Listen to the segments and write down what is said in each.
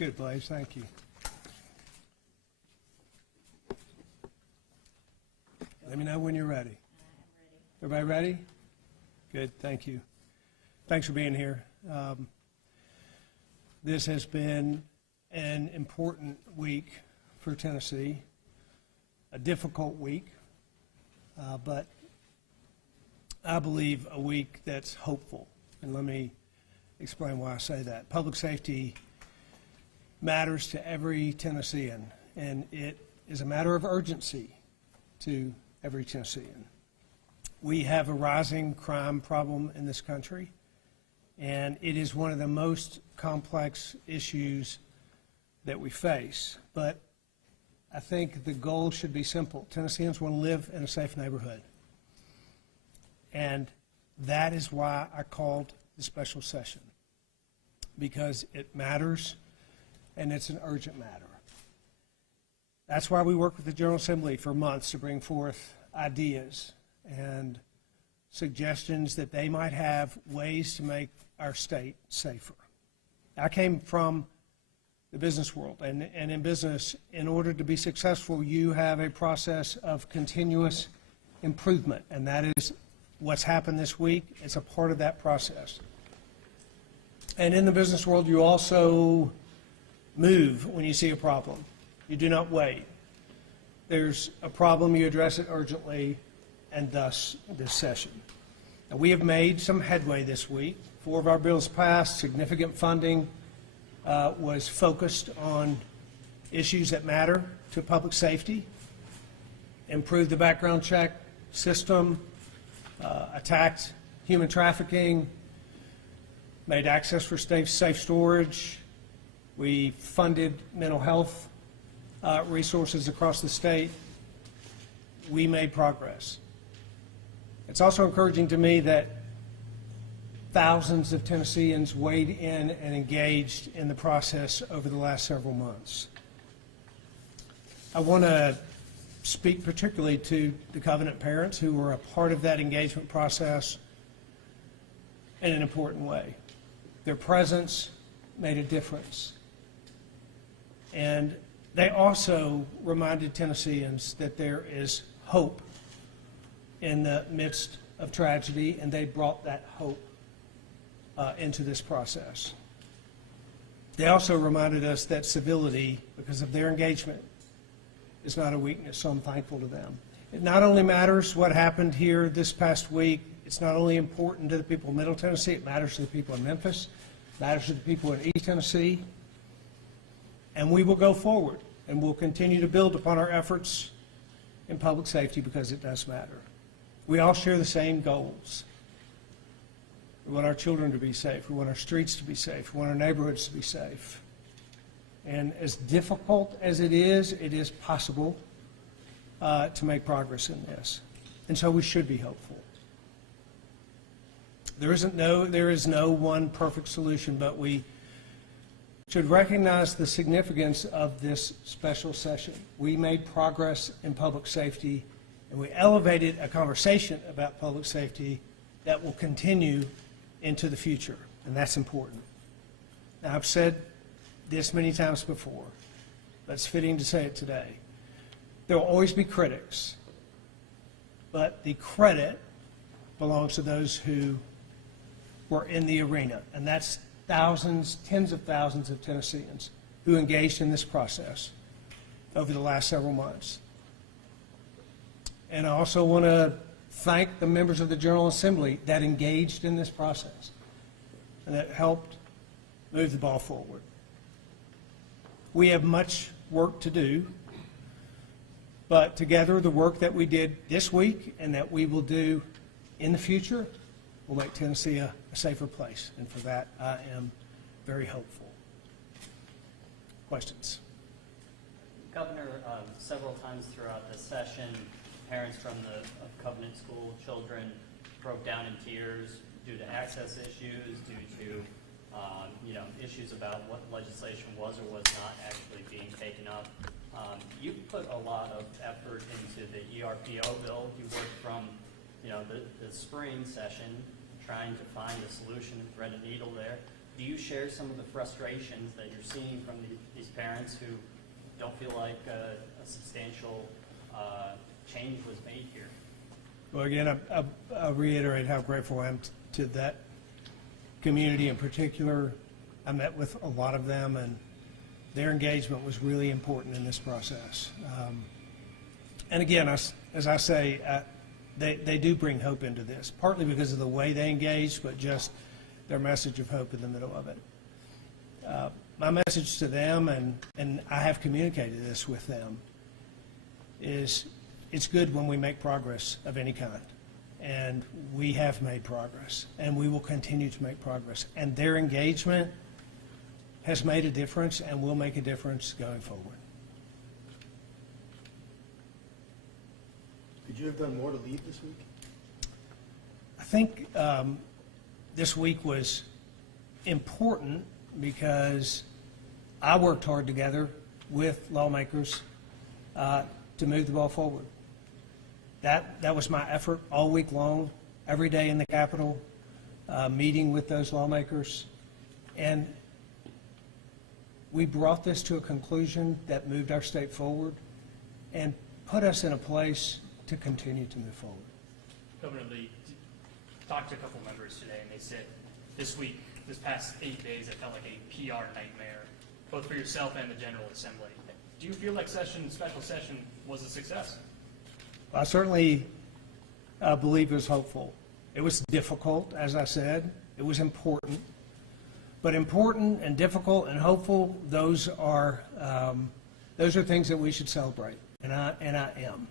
good, Blaze. Thank you. Let me know when you're ready. Everybody ready? Good. Thank you. Thanks for being here. This has been an important week for Tennessee, a difficult week, but I believe a week that's hopeful. And let me explain why I say that. Public safety matters to every Tennessean, and it is a matter of urgency to every Tennessean. We have a rising crime problem in this country, and it is one of the most complex issues that we face. But I think the goal should be simple. Tennesseans want to live in a safe neighborhood. And that is why I called the special session, because it matters and it's an urgent matter. That's why we worked with the General Assembly for months to bring forth ideas and suggestions that they might have ways to make our state safer. I came from the business world, and in business, in order to be successful, you have a process of continuous improvement, and that is what's happened this week. It's a part of that process. And in the business world, you also move when you see a problem. You do not wait. There's a problem, you address it urgently, and thus this session. Now, we have made some headway this week. 4 of our bills passed. Significant funding was focused on issues that matter to public safety, improved the background check system, attacked human trafficking, made access for safe storage. We funded mental health resources across the state. We made progress. It's also encouraging to me that thousands of Tennesseans weighed in and engaged in the process over the last several months. I want to speak particularly to the Covenant parents who were a part of that engagement process in an important way. Their presence made a difference. And they also reminded Tennesseans that there is hope in the midst of tragedy, and they brought that hope into this process. They also reminded us that civility, because of their engagement, is not a weakness, so I'm thankful to them. It not only matters what happened here this past week, it's not only important to the people of Middle Tennessee, it matters to the people in Memphis, it matters to the people in East Tennessee, and we will go forward, and we'll continue to build upon our efforts in public safety because it does matter. We all share the same goals. We want our children to be safe. We want our streets to be safe. We want our neighborhoods to be safe. And as difficult as it is possible to make progress in this. And so we should be hopeful. There is no one perfect solution, but we should recognize the significance of this special session. We made progress in public safety, and we elevated a conversation about public safety that will continue into the future, and that's important. Now, I've said this many times before, but it's fitting to say it today. There will always be critics, but the credit belongs to those who were in the arena, and that's thousands, tens of thousands of Tennesseans who engaged in this process over the last several months. And I also want to thank the members of the General Assembly that engaged in this process and that helped move the ball forward. We have much work to do, but together the work that we did this week and that we will do in the future will make Tennessee a safer place, and for that I am very hopeful. Questions? Governor, several times throughout this session, parents from the Covenant School children broke down in tears due to access issues, due to issues about what legislation was or was not actually being taken up. You put a lot of effort into the ERPO bill. You worked from the spring session trying to find a solution, thread a needle there. do you share some of the frustrations that you're seeing from these parents who don't feel like a substantial change was made here? Well, again, I'll reiterate how grateful I am to that community in particular. I met with a lot of them, and their engagement was really important in this process. And again, as I say, they do bring hope into this, partly because of the way they engage, but just their message of hope in the middle of it. My message to them, and I have communicated this with them, is it's good when we make progress of any kind. And we have made progress, and we will continue to make progress. And their engagement has made a difference and will make a difference going forward. Could you have done more to lead this week? I think this week was important because I worked hard together with lawmakers to move the ball forward. That was my effort all week long, every day in the Capitol, meeting with those lawmakers. And we brought this to a conclusion that moved our state forward and put us in a place to continue to move forward. Governor Lee talked to a couple members today, and they said this week, this past 8 days, it felt like a PR nightmare, both for yourself and the General Assembly. Do you feel like special session was a success? I certainly believe it was hopeful. It was difficult, as I said. It was important. But important and difficult and hopeful, those are things that we should celebrate, and I am.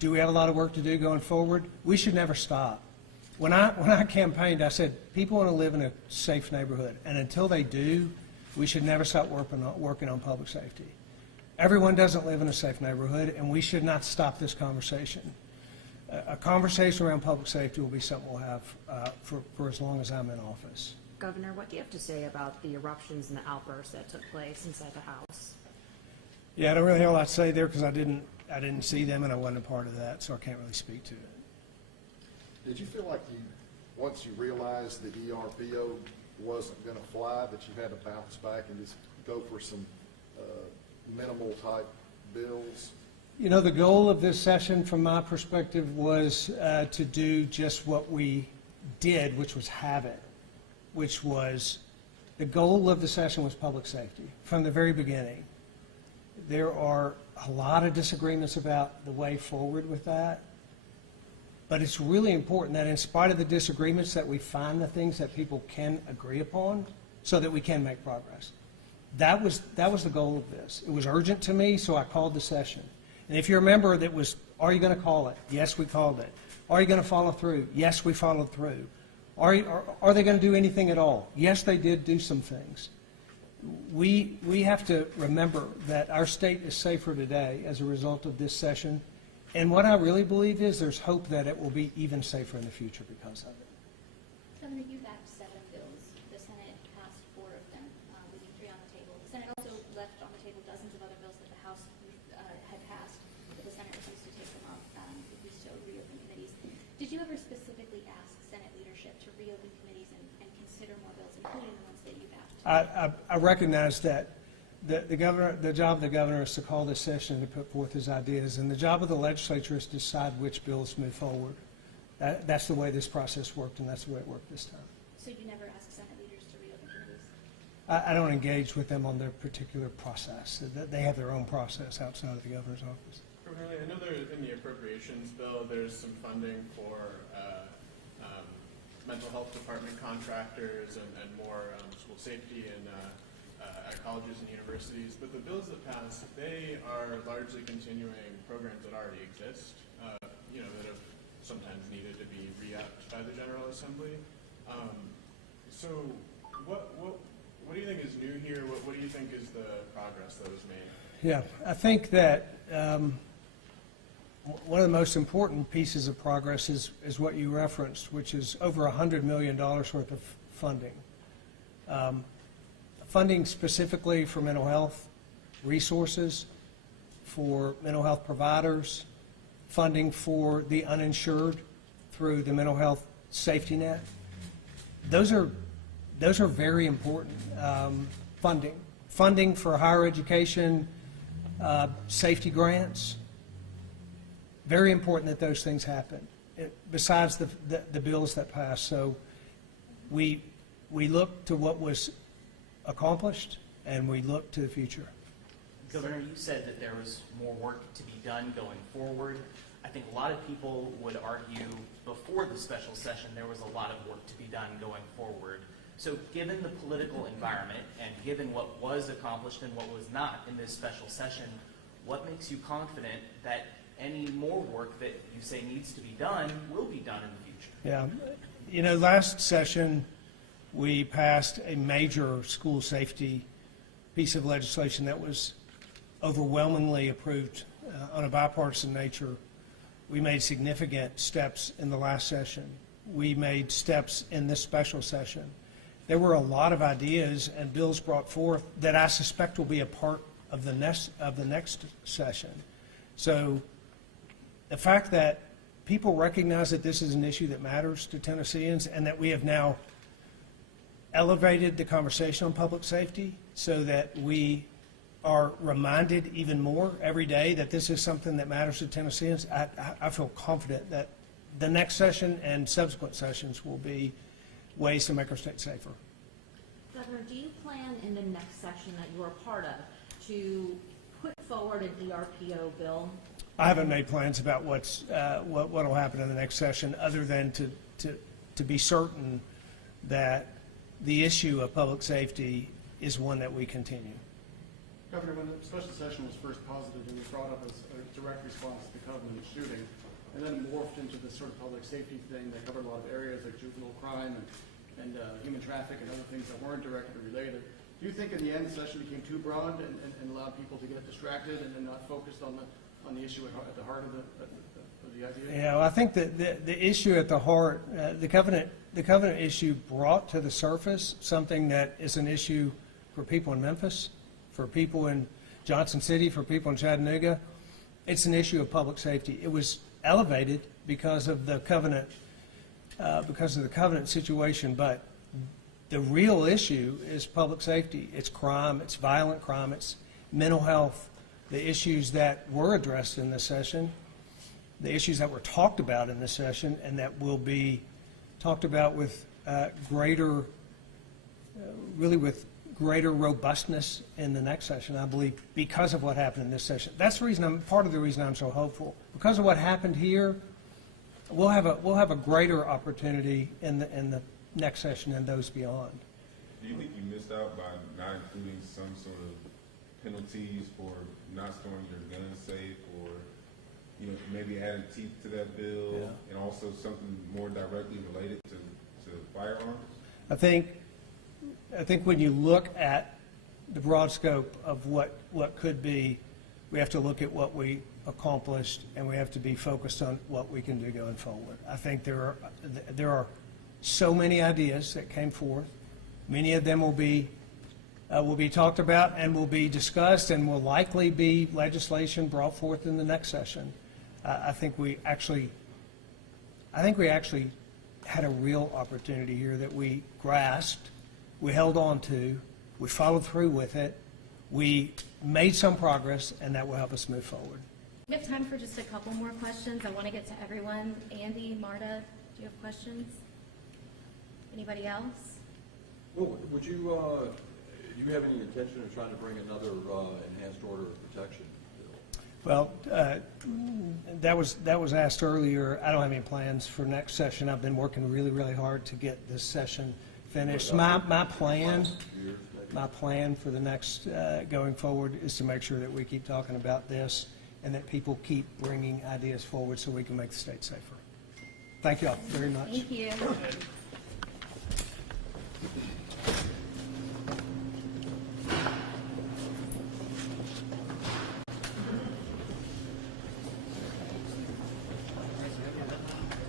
Do we have a lot of work to do going forward? We should never stop. When I campaigned, I said people want to live in a safe neighborhood, and until they do, we should never stop working on public safety. Everyone doesn't live in a safe neighborhood, and we should not stop this conversation. A conversation around public safety will be something we'll have for as long as I'm in office. Governor, what do you have to say about the eruptions and the outbursts that took place inside the House? Yeah, I don't really have a lot to say there because I didn't see them and I wasn't a part of that, so I can't really speak to it. Did you feel like once you realized the ERPO wasn't going to fly, that you had to bounce back and just go for some minimal type bills? You know, the goal of this session, from my perspective, was to do just what we did, which was have it, which was the goal of the session was public safety from the very beginning. There are a lot of disagreements about the way forward with that, but it's really important that in spite of the disagreements that we find the things that people can agree upon so that we can make progress. That was the goal of this. It was urgent to me, so I called the session. And if you remember, that was, are you going to call it? Yes, we called it. Are you going to follow through? Yes, we followed through. Are they going to do anything at all? Yes, they did do some things. We have to remember that our state is safer today as a result of this session. And what I really believe is there's hope that it will be even safer in the future because of it. Governor, you backed 7 bills. The Senate passed 4 of them, leaving 3 on the table. The Senate also left on the table dozens of other bills that the House had passed, but the Senate refused to take them up, refused to reopen committees. Did you ever specifically ask Senate leadership to reopen committees and consider more bills, including the ones that you backed? I recognize that the job of the governor is to call this session to put forth his ideas, and the job of the legislature is to decide which bills move forward. That's the way this process worked, and that's the way it worked this time. So you never asked Senate leaders to reopen committees? I don't engage with them on their particular process. They have their own process outside of the governor's office. I know in the appropriations bill, there's some funding for mental health department contractors and more school safety and at colleges and universities. But the bills that passed, they are largely continuing programs that already exist, that have sometimes needed to be re-upped by the General Assembly. So what do you think is new here? What do you think is the progress that was made? Yeah, I think that one of the most important pieces of progress is what you referenced, which is over $100 million worth of funding. Funding specifically for mental health resources, for mental health providers, funding for the uninsured through the mental health safety net. Those are those are very important. Funding for higher education, safety grants, very important that those things happen, besides the bills that pass. So we look to what was accomplished, and we look to the future. Governor, you said that there was more work to be done going forward. I think a lot of people would argue before the special session there was a lot of work to be done going forward. So given the political environment and given what was accomplished and what was not in this special session, what makes you confident that any more work that you say needs to be done will be done in the future? Yeah, you know, last session, we passed a major school safety piece of legislation that was overwhelmingly approved on a bipartisan nature. We made significant steps in the last session. We made steps in this special session. There were a lot of ideas and bills brought forth that I suspect will be a part of the next session. So the fact that people recognize that this is an issue that matters to Tennesseans and that we have now elevated the conversation on public safety so that we are reminded even more every day that this is something that matters to Tennesseans, I feel confident that the next session and subsequent sessions will be ways to make our state safer. Governor, do you plan in the next session that you're a part of to put forward an ERPO bill? I haven't made plans about what will happen in the next session, other than to be certain that the issue of public safety is one that we continue. Governor, when the special session was first posited, it was brought up as a direct response to the Covenant shooting, and then it morphed into this sort of public safety thing that covered a lot of areas like juvenile crime and human traffic and other things that weren't directly related. Do you think in the end the session became too broad and allowed people to get distracted and then not focused on the issue at the heart of the idea? Yeah, well, I think that the issue at the heart, the covenant issue brought to the surface something that is an issue for people in Memphis, for people in Johnson City, for people in Chattanooga. It's an issue of public safety. It was elevated because of the covenant situation, but the real issue is public safety. It's crime, it's violent crime, it's mental health, the issues that were addressed in this session, the issues that were talked about in this session, and that will be talked about with greater robustness in the next session, I believe, because of what happened in this session. That's the reason part of the reason I'm so hopeful. Because of what happened here, we'll have a greater opportunity in the next session and those beyond. Do you think you missed out by not including some sort of penalties for not storing your gun safe, or maybe adding teeth to that bill, Yeah. and also something more directly related to firearms? I think when you look at the broad scope of what could be, we have to look at what we accomplished, and we have to be focused on what we can do going forward. I think there are so many ideas that came forth. Many of them will be talked about and will be discussed, and will likely be legislation brought forth in the next session. I think we actually had a real opportunity here that we grasped, we held on to, we followed through with it, we made some progress, and that will help us move forward. We have time for just a couple more questions. I want to get to everyone. Andy, Marta, do you have questions? Anybody else? Well, would you, do you have any intention of trying to bring another enhanced order of protection bill? Well, that was asked earlier. I don't have any plans for next session. I've been working really, really hard to get this session finished. My plan for the next going forward is to make sure that we keep talking about this and that people keep bringing ideas forward so we can make the state safer. Thank you all very much. Thank you.